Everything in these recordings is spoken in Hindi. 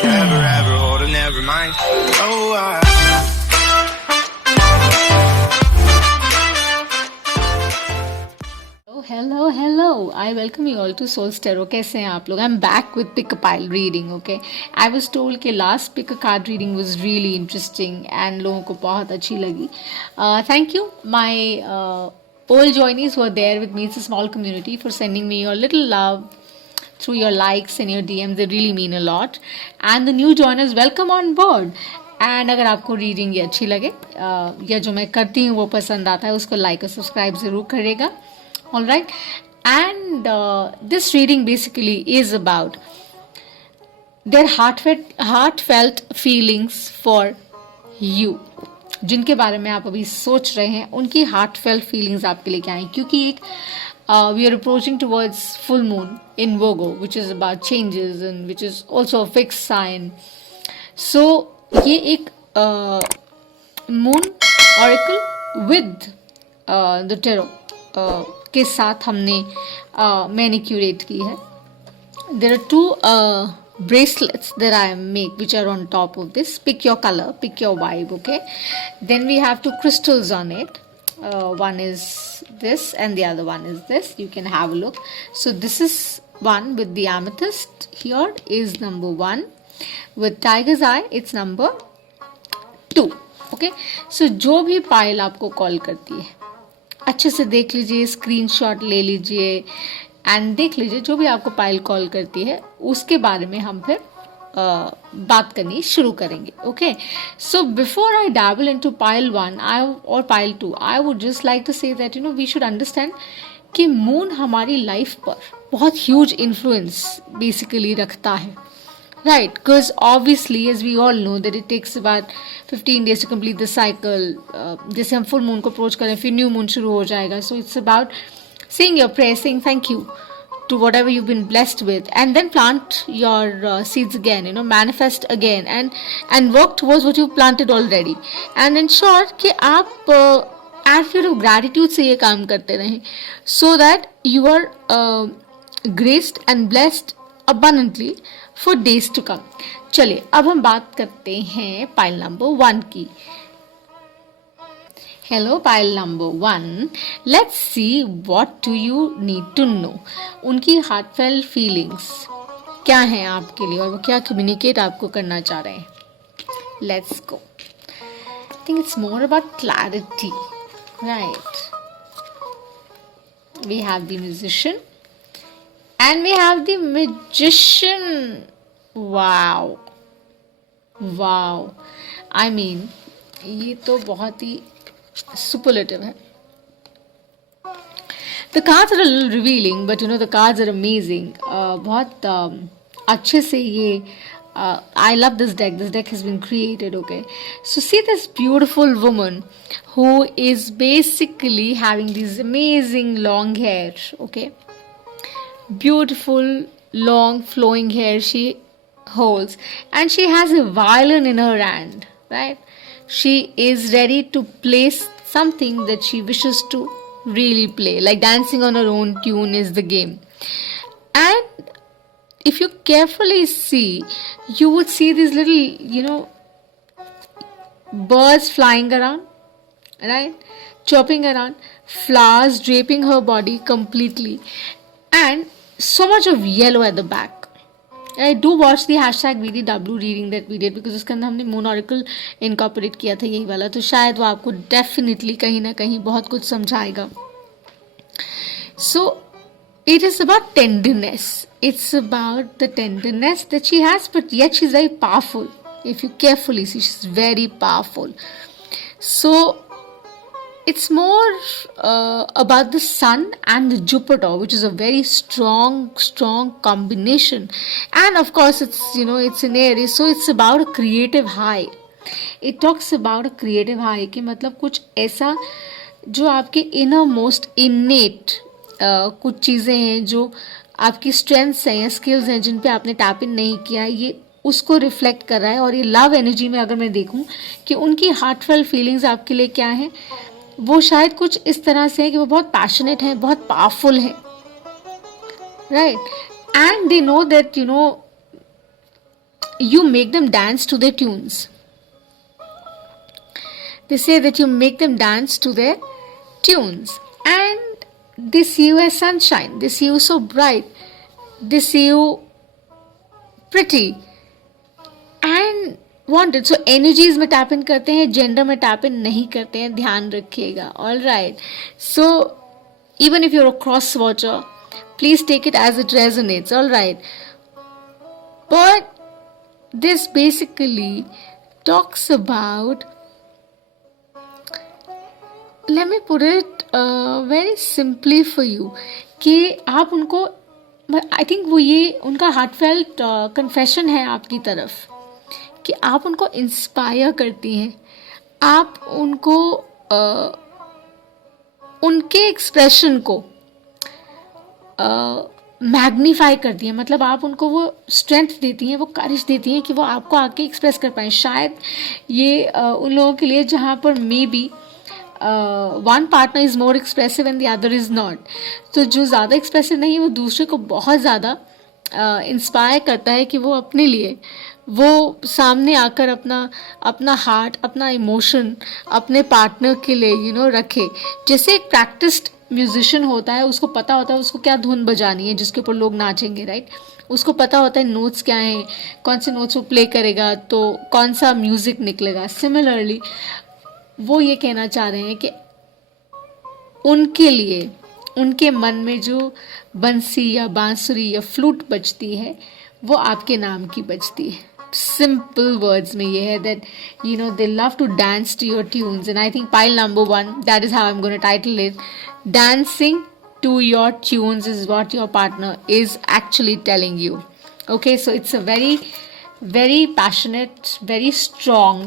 forever, ever hold or never mind. Oh, Hello, hello. I welcome you all to Soul's Tarot. कैसे हैं आप लोग? I'm back with pick a pile reading. Okay. I was told कि last pick a card reading was really interesting and लोगों को बहुत अच्छी लगी. Thank you, my old joinees who are there with me. It's a small community for sending me your little love through your likes and your DMs. They really mean a lot. And the new joiners, welcome on board. And अगर आपको रीडिंग ये अच्छी लगे या जो मैं करती हूँ वो पसंद आता है उसको लाइक और सब्सक्राइब ज़रूर करेगा. All right, and this reading basically is about their heartfelt feelings for you. जिनके बारे में आप अभी सोच रहे हैं उनकी heartfelt feelings आपके लिए क्या हैं, क्योंकि एक we are approaching towards full moon in Virgo, which is about changes and which is also a fixed sign. So ये एक moon oracle with the tarot के साथ हमने मैंने क्यूरेट की है. There are two bracelets that I make which are on top of this. Pick your color, pick your vibe, okay? Then we have two crystals on it. One is this and the other one is this. You can have a look. So this is one with the amethyst. Here is number 1. With tiger's eye, it's number 2. Okay? So जो भी पायल आपको कॉल करती है अच्छे से देख लीजिए, स्क्रीनशॉट ले लीजिए एंड देख लीजिए जो भी आपको पायल कॉल करती है उसके बारे में हम फिर बात करनी शुरू करेंगे. Okay, so before I dabble into pile 1 और pile 2, I would just like to say that we should understand कि मून हमारी लाइफ पर बहुत ह्यूज इन्फ्लुएंस बेसिकली रखता है. Right, because obviously, as we all know, that it takes about 15 days to complete the cycle. जैसे हम full moon को approach करें, फिर new moon शुरू हो जाएगा. So it's about saying your prayer, saying thank you to whatever you've been blessed with, and then plant your seeds again. Manifest again, and work towards what you've planted already. And ensure कि आप attitude of gratitude से ये काम करते रहें, so that you are graced and blessed abundantly for days to come. चलिए अब हम बात करते हैं पाइल नंबर 1 की. Hello pile number 1, let's see what do you need to know. उनकी हार्टफेल्ट फीलिंग्स क्या हैं आपके लिए और वो क्या कम्युनिकेट आपको करना चाह रहे हैं. Let's go. I think it's more about clarity, right. We have the musician and we have the magician. Wow, I mean ये तो बहुत ही superlative है. The cards are a little revealing, but the cards are amazing. बहुत अच्छे से ये I love this deck. This deck has been created, okay? So see this beautiful woman who is basically having these amazing long hair, okay? Beautiful long flowing hair she holds, and she has a violin in her hand, right? She is ready to play something that she wishes to really play, like dancing on her own tune is the game. And if you carefully see, you would see these little birds flying around, right? Chopping around, flowers draping her body completely, and so much of yellow at the back. I do watch the hashtag VDW reading that we did, because उसके अंदर हमने मून ऑरेकल इनकॉर्पोरेट किया था यही वाला, तो शायद वो आपको डेफिनेटली कहीं ना कहीं बहुत कुछ समझाएगा. So it is about tenderness. It's about the tenderness that she has, but yet she's very powerful. If you carefully see, she's very powerful. So it's more about the sun and the Jupiter, which is a very strong combination. And of course it's in Aries, so it's about a creative high. It talks about a creative high कि मतलब कुछ ऐसा जो आपके inner most innate कुछ चीज़ें हैं जो आपकी स्ट्रेंथ्स हैं या स्किल्स हैं जिन पे आपने टैप इन नहीं किया, ये उसको रिफ्लेक्ट कर रहा है. और ये लव एनर्जी में अगर मैं देखूं कि उनकी हार्टफेल्ट फीलिंग्स आपके लिए क्या है, वो शायद कुछ इस तरह से है कि वो बहुत पैशनेट है, बहुत पावरफुल है, right. And they know that you make them dance to their tunes. They say that you make them dance to their tunes, and they see you as sunshine, they see you so bright, they see you pretty and wanted. So energies में tap in करते हैं, gender में tap in नहीं करते हैं, ध्यान रखिएगा. All right. So even if you're a cross watcher, please take it as it resonates. All right. But this basically talks about, let me put it very simply for you, कि आप उनको, आई थिंक वो ये उनका हार्टफेल्ट कन्फेशन है आपकी तरफ कि आप उनको इंस्पायर करती हैं, आप उनको उनके एक्सप्रेशन को मैग्नीफाई करती हैं. मतलब आप उनको वो स्ट्रेंथ देती हैं, वो करेज देती हैं कि वो आपको आके एक्सप्रेस कर पाएँ. शायद ये उन लोगों के लिए जहाँ पर may be one partner is more expressive and the other is not. तो जो ज़्यादा एक्सप्रेसिव नहीं है वो दूसरे को बहुत ज़्यादा इंस्पायर करता है कि वो अपने लिए वो सामने आकर अपना हार्ट, अपना इमोशन अपने पार्टनर के लिए रखे. जैसे एक प्रैक्टिस्ड म्यूजिशियन होता है, उसको पता होता है उसको क्या धुन बजानी है जिसके ऊपर लोग नाचेंगे, राइट. उसको पता होता है नोट्स क्या हैं, कौन से नोट्स वो प्ले करेगा तो कौन सा म्यूज़िक निकलेगा. सिमिलरली वो ये कहना चाह रहे हैं कि उनके लिए उनके मन में जो बंसी या बांसुरी या फ्लूट बजती है वो आपके नाम की बजती है. सिंपल वर्ड्स में ये है that they love to dance to your tunes. And I think pile number 1, that is how I am gonna title it. Dancing to your tunes is what your partner is actually telling you. Okay, so it's a very, very passionate, very strong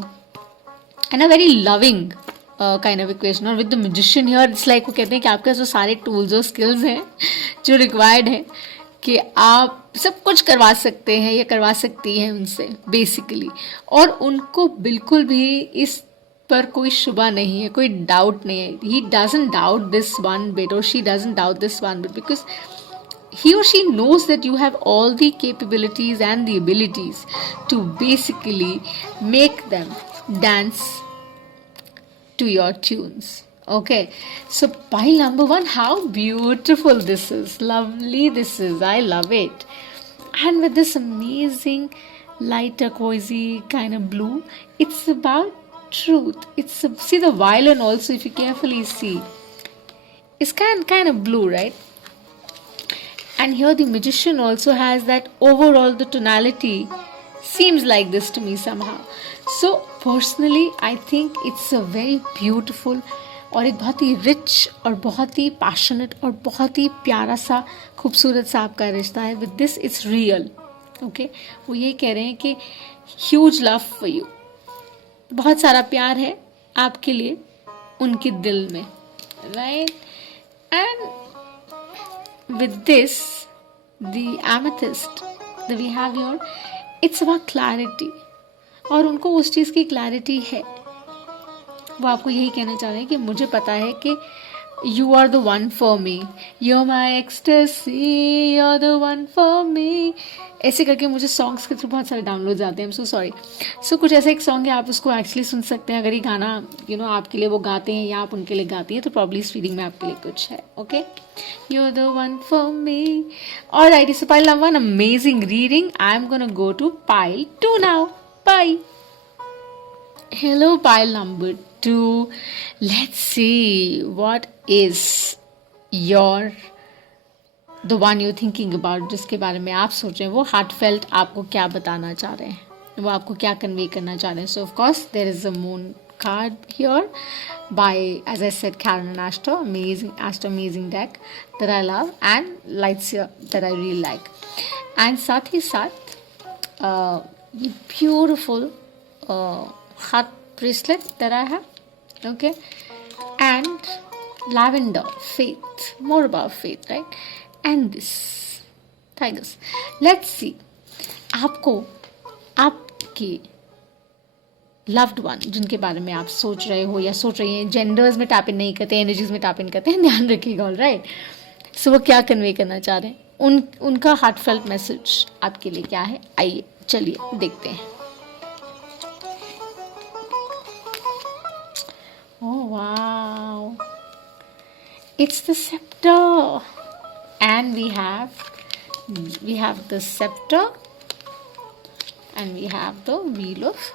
and a very loving kind of equation. और with the magician here, it's like वो कहते हैं कि आपके पास जो सारे tools और skills हैं जो required है कि आप सब कुछ करवा सकते हैं या करवा सकती हैं उनसे बेसिकली. और उनको बिल्कुल भी इस पर कोई शुबा नहीं है, कोई डाउट नहीं है. He doesn't doubt this one bit और she doesn't doubt this one bit because he or she knows that you have all the capabilities and the abilities to basically make them dance to your tunes. Okay, so pile number 1, how beautiful this is, lovely this is, I love it. And with this amazing light turquoisey kind of blue, it's about truth. See the violin also, if you carefully see, it's kind of blue, right? And here the magician also has that overall the tonality seems like this to me somehow. So personally I think it's a very beautiful और एक बहुत ही रिच और बहुत ही पैशनेट और बहुत ही प्यारा सा खूबसूरत सा आपका रिश्ता है. With this it's real. Okay, वो ये कह रहे हैं कि ह्यूज लव फॉर यू, बहुत सारा प्यार है आपके लिए उनके दिल में, right. And with this the amethyst that we have here, it's about clarity. और उनको उस चीज़ की क्लैरिटी है. वो आपको यही कहना चाह रहे हैं कि मुझे पता है कि you are the one for me, you are my ecstasy, you are the one for me. ऐसे करके मुझे सॉन्ग्स के थ्रू बहुत सारे डाउनलोड्स आते हैं. I am so sorry. सो कुछ ऐसा एक सॉन्ग है, आप उसको एक्चुअली सुन सकते हैं. अगर ये गाना आपके लिए वो गाते हैं या आप उनके लिए गाती हैं तो प्रॉब्ली इस फीलिंग में आपके लिए कुछ है. Okay, you are the one for me. Alright, so pile number 1, amazing reading. I am gonna go to pile 2 now. Bye. Hello, pile number 2. Let's see what is the one you're thinking about, जिसके बारे में आप सोच रहे हैं. वो heartfelt आपको क्या बताना चाह रहे हैं, वो आपको क्या कन्वे करना चाह रहे हैं. So of course there is a moon card here by, as I said, Karen and Astro. Amazing deck that I love, and lights here that I really like. And साथ ही साथ ये beautiful heart bracelet that I have, okay, and lavender, faith, more about faith, right? And this tigers. Let's see, आपको आपके loved one जिनके बारे में आप सोच रहे हो या सोच रही हैं, जेंडर्स में टैप इन नहीं करते, एनर्जीज में टैप इन करते हैं, ध्यान रखिएगा. All right. सो वो क्या कन्वे करना चाह रहे हैं, उनका हार्टफेल्ट मैसेज आपके लिए क्या है, आइए चलिए देखते हैं। Oh wow, it's the scepter, and we have the scepter, and we have the wheel of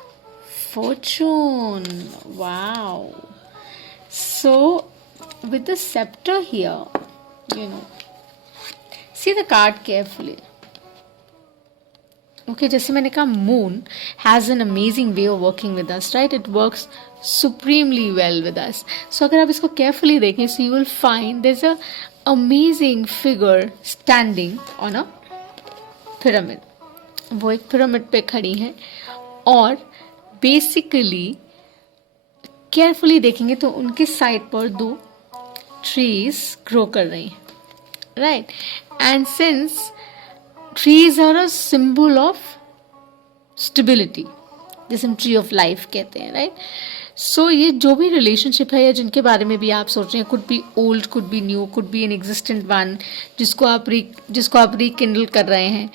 fortune. Wow. So with the scepter here, see the card carefully. Okay, जैसे मैंने कहा, moon has an amazing way of working with us, right? It works supremely well with us. So अगर आप इसको carefully देखें, so you will find there's a amazing figure standing on a pyramid. वो एक pyramid पे खड़ी हैं और basically carefully देखेंगे तो उनके साइड पर 2 trees grow कर रही हैं, right? And since trees are a symbol of stability, जिसे हम tree of life कहते हैं, right? So ये जो भी relationship है या जिनके बारे में भी आप सोच रहे हैं, could be old, could be new, could be an existent one, जिसको आप rekindle कर रहे हैं,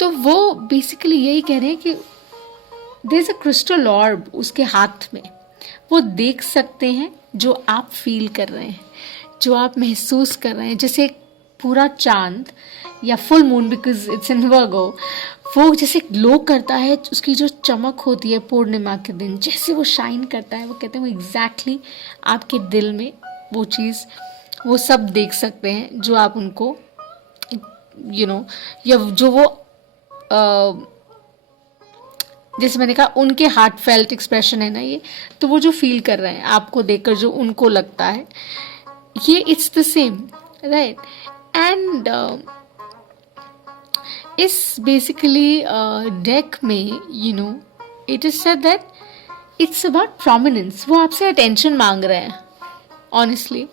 तो वो basically यही कह रहे हैं कि there is a crystal orb उसके हाथ में, वो देख सकते हैं जो आप फील कर रहे हैं, जो आप महसूस कर रहे हैं। जैसे एक पूरा चांद या full moon, because it's in Virgo, वो जैसे ग्लो करता है, उसकी जो चमक होती है पूर्णिमा के दिन, जैसे वो शाइन करता है, वो कहते हैं वो एग्जैक्टली आपके दिल में वो चीज़, वो सब देख सकते हैं जो आप उनको या जो वो जैसे मैंने कहा उनके हार्ट फेल्ट एक्सप्रेशन है ना ये, तो वो जो फील कर रहे हैं आपको देखकर, जो उनको लगता है, ये it's the same, right? And इस बेसिकली डेक में it is said that it's about prominence. वो आपसे अटेंशन मांग रहे हैं ऑनेस्टली,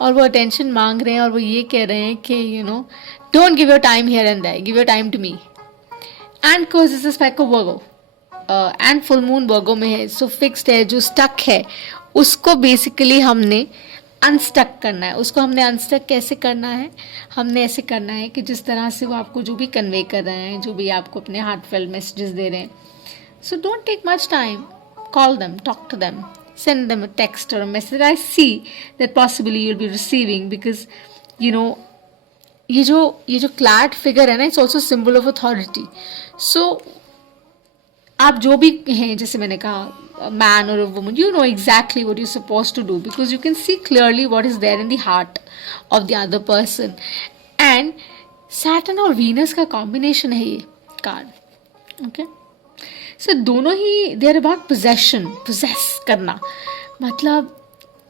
और वो अटेंशन मांग रहे हैं, और वो ये कह रहे हैं कि don't give your time here and there, give your time to me. And course is speck of Virgo, and full moon Virgo में है, सो फिक्स्ड है, जो स्टक है उसको बेसिकली हमने अनस्टक करना है। उसको हमने अनस्टक कैसे करना है? हमने ऐसे करना है कि जिस तरह से वो आपको जो भी कन्वे कर रहे हैं, जो भी आपको अपने हार्टफेल्ट मैसेजेस दे रहे हैं, so don't take much time, call them, talk to them, send them a text or a message. I see that possibly you'll be receiving, because ये जो clad figure है ना, it's also symbol of authority. So आप जो भी हैं, जैसे मैंने कहा man or a woman, you know exactly what you're supposed to do, because you can see clearly what is there in the heart of the other person. And Saturn और Venus का combination है ये card, okay? So दोनों ही they are about possession, possess करना, मतलब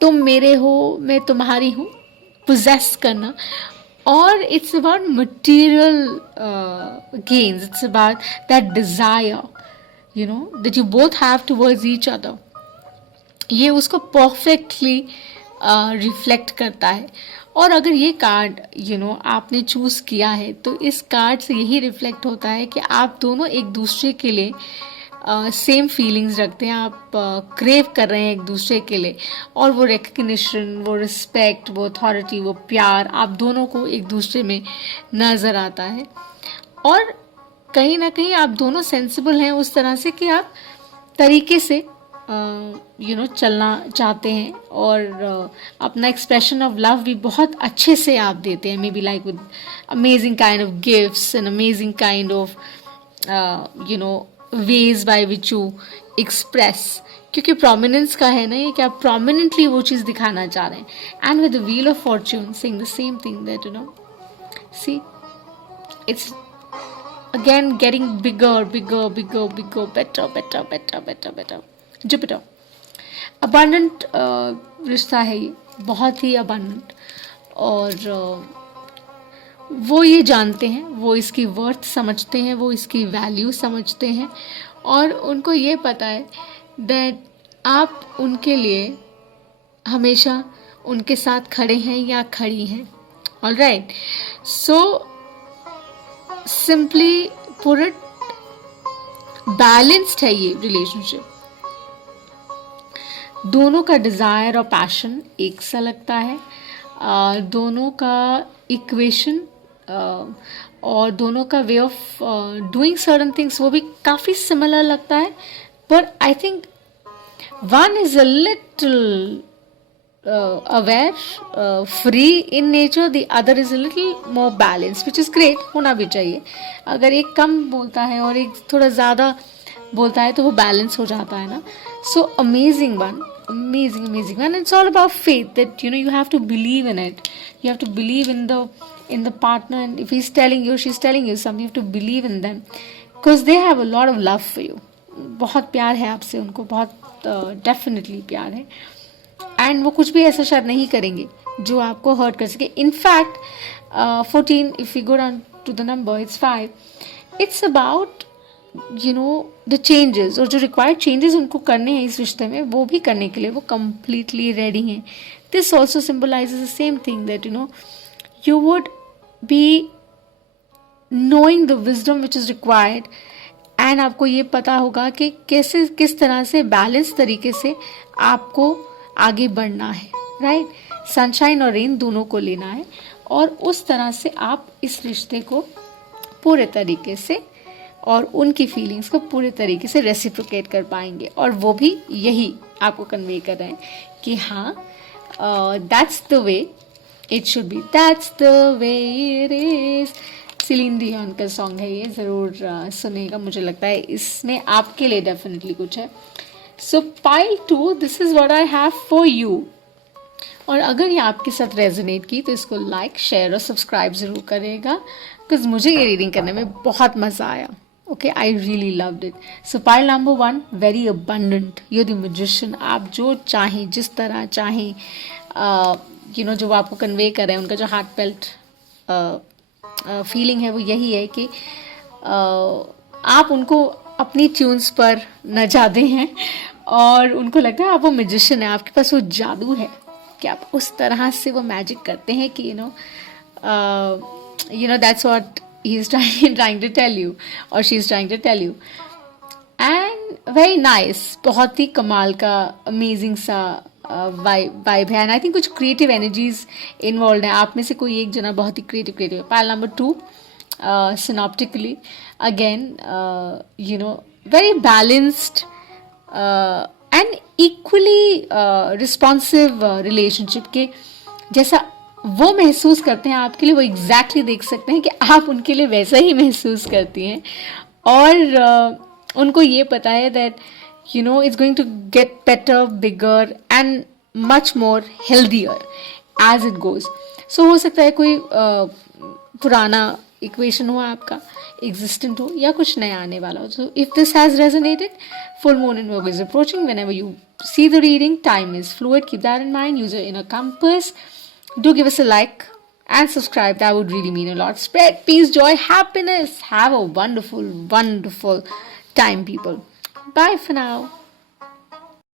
तुम मेरे हो, मैं तुम्हारी हूँ, possess करना। और it's about material gains, it's about that desire, that you both have towards each other. ये उसको perfectly रिफ्लेक्ट करता है। और अगर ये कार्ड आपने चूज़ किया है, तो इस कार्ड से यही रिफ्लेक्ट होता है कि आप दोनों एक दूसरे के लिए सेम फीलिंग्स रखते हैं, आप क्रेव कर रहे हैं एक दूसरे के लिए, और वो रिकग्निशन, वो रिस्पेक्ट, वो अथॉरिटी, वो प्यार आप दोनों को एक दूसरे में नज़र आता है। और कहीं ना कहीं आप दोनों सेंसिबल हैं उस तरह से कि आप तरीके से चलना चाहते हैं, और अपना एक्सप्रेशन ऑफ लव भी बहुत अच्छे से आप देते हैं, may be like with amazing kind of gifts and amazing kind of ways by which you express, क्योंकि प्रोमिनेंस का है ना ये, कि आप प्रोमिनेंटली वो चीज़ दिखाना चाह रहे हैं। And with the wheel of Fortune saying the same thing, that see it's again getting bigger, better. Jupiter abundant रिश्ता है ये, बहुत ही abundant, और वो ये जानते हैं, वो इसकी वर्थ समझते हैं, वो इसकी वैल्यू समझते हैं, और उनको ये पता है दैट आप उनके लिए हमेशा उनके साथ खड़े हैं या खड़ी हैं। Alright, so simply put it, balanced है ये रिलेशनशिप। दोनों का डिज़ायर और पैशन एक सा लगता है, दोनों का इक्वेशन और दोनों का way of doing certain things वो भी काफ़ी सिमिलर लगता है, पर I think one is a little aware, free in nature, the other is a little more balanced, which is great. होना भी चाहिए. अगर एक कम बोलता है और एक थोड़ा ज़्यादा बोलता है तो वो बैलेंस हो जाता है ना. So amazing one, amazing one. It's all about faith that you have to believe in it. You have to believe in the partner, and if he's telling you, she's telling you something, you have to believe in them because they have a lot of love for you. बहुत प्यार है आपसे उनको, बहुत डेफिनेटली प्यार है. एंड वो कुछ भी ऐसा शायद नहीं करेंगे जो आपको हर्ट कर सके. In fact 14, if you go down to the number, it's 5. It's about the changes, और जो रिक्वायर्ड चेंजेस उनको करने हैं इस रिश्ते में, वो भी करने के लिए वो कंप्लीटली रेडी हैं. This also symbolises the same thing that you would be knowing the wisdom which is required, and आपको ये पता होगा कि कैसे किस तरह से बैलेंस तरीके से आपको आगे बढ़ना है. राइट, सनशाइन और रेन दोनों को लेना है, और उस तरह से आप इस रिश्ते को पूरे तरीके से और उनकी फीलिंग्स को पूरे तरीके से रेसिप्रोकेट कर पाएंगे. और वो भी यही आपको कन्वे कर रहे हैं कि हाँ, that's the way it should be, that's the way it is. सिलीन Dion का सॉन्ग है ये, ज़रूर सुनेगा. मुझे लगता है इसमें आपके लिए डेफिनेटली कुछ है. सो pile 2, this is what I have for you. और अगर ये आपके साथ रेजोनेट की तो इसको लाइक, शेयर और सब्सक्राइब ज़रूर करेगा, बिकॉज मुझे ये रीडिंग करने में बहुत मज़ा आया. Okay, I really loved it. So pile number 1, very abundant. You the magician. आप जो चाहें, जिस तरह चाहें, जो वो आपको कन्वे कर रहे हैं, उनका जो हार्ट फेल्ट फीलिंग है वो यही है कि आप उनको अपनी ट्यून्स पर नचा दें हैं, और उनको लगता है आप वो मैजिशियन है, आपके पास वो जादू है कि आप उस तरह से वो मैजिक करते हैं कि that's what he is trying to tell you, और she is trying to tell you. And very nice, बहुत ही कमाल का अमेजिंग सा वाइब है. एंड आई थिंक कुछ क्रिएटिव एनर्जीज इन्वॉल्व है. आप में से कोई एक जना बहुत ही क्रिएटिव है. Pile number 2, synoptically again, very balanced and equally responsive relationship के जैसा वो महसूस करते हैं आपके लिए, वो exactly देख सकते हैं कि आप उनके लिए वैसा ही महसूस करती हैं. और उनको ये पता है that it's going to get better, bigger and much more healthier as it goes. So हो सकता है कोई पुराना इक्वेशन हो आपका, एग्जिस्टेंट हो, या कुछ नया आने वाला हो. So if this has resonated, full moon in Virgo is approaching. Whenever you see the reading, time is fluid. Keep that in mind. Use your inner compass. Do give us a like and subscribe. That would really mean a lot. Spread peace, joy, happiness. Have a wonderful, wonderful time, people. Bye for now.